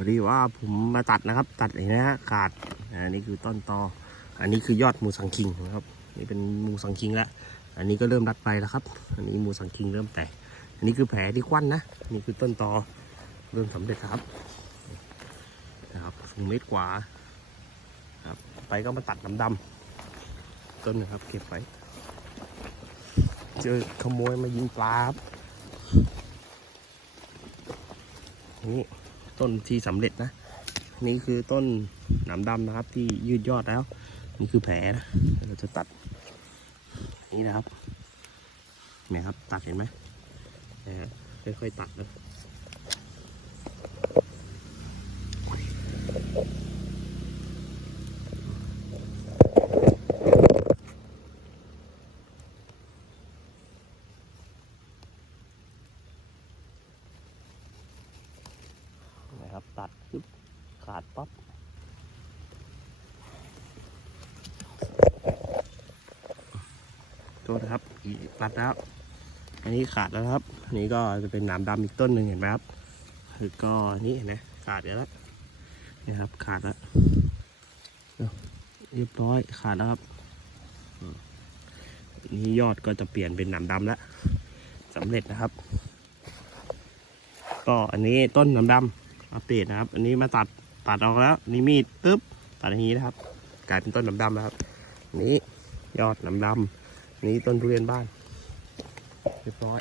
พอดีว่าผมมาตัดนะครับ ตัดเห็นไหมฮะขาดอันนี้คือต้นตอ อันนี้คือยอดมูสังคิงนะครับ นี่เป็นมูสังคิงแล้วอันนี้ก็เริ่มรัดไปแล้วครับ อันนี้มูสังคิงเริ่มแตกอันนี้คือแผลที่ควันนะนี่คือต้นตอเริ่มสำเร็จครับนะครับสูงเมตรกว่าครับไปก็มาตัดดำๆต้นนะครับ เก็บไว้เจอขโมยมายิงปลาครับนี่ ต้นที่สำเร็จนะ นี่คือต้นหนามดำนะครับ ที่ยืดยอดแล้ว นี่คือแผลนะเดี๋ยวเราจะตัด นี่นะครับเห็นไหมครับตัดเห็นไหมนะฮะค่อยๆตัดนะ ตัดปึ๊บขาดปั๊บโทษนะครับอีตัดแล้วอันนี้ขาดแล้วครับอันนี้ก็จะเป็นหนามดำอีกต้นหนึ่งเห็นไหมครับคือก็นี่เห็นไหมขาดแล้วนี่ครับขาดแล้วเรียบร้อยขาดแล้วครับนี่ยอดก็จะเปลี่ยนเป็นหนามดำแล้วสำเร็จนะครับ ก็อันนี้ต้นหนามดำ อัปเดตนะครับ อันนี้มาตัดตัดออกแล้วนี่มีดปึ๊บตัดอย่างนี้นะครับ กลายเป็นต้นนามดำแล้วครับ นี้ยอดนามดำนี่ต้นทุเรียนบ้านเรียบร้อย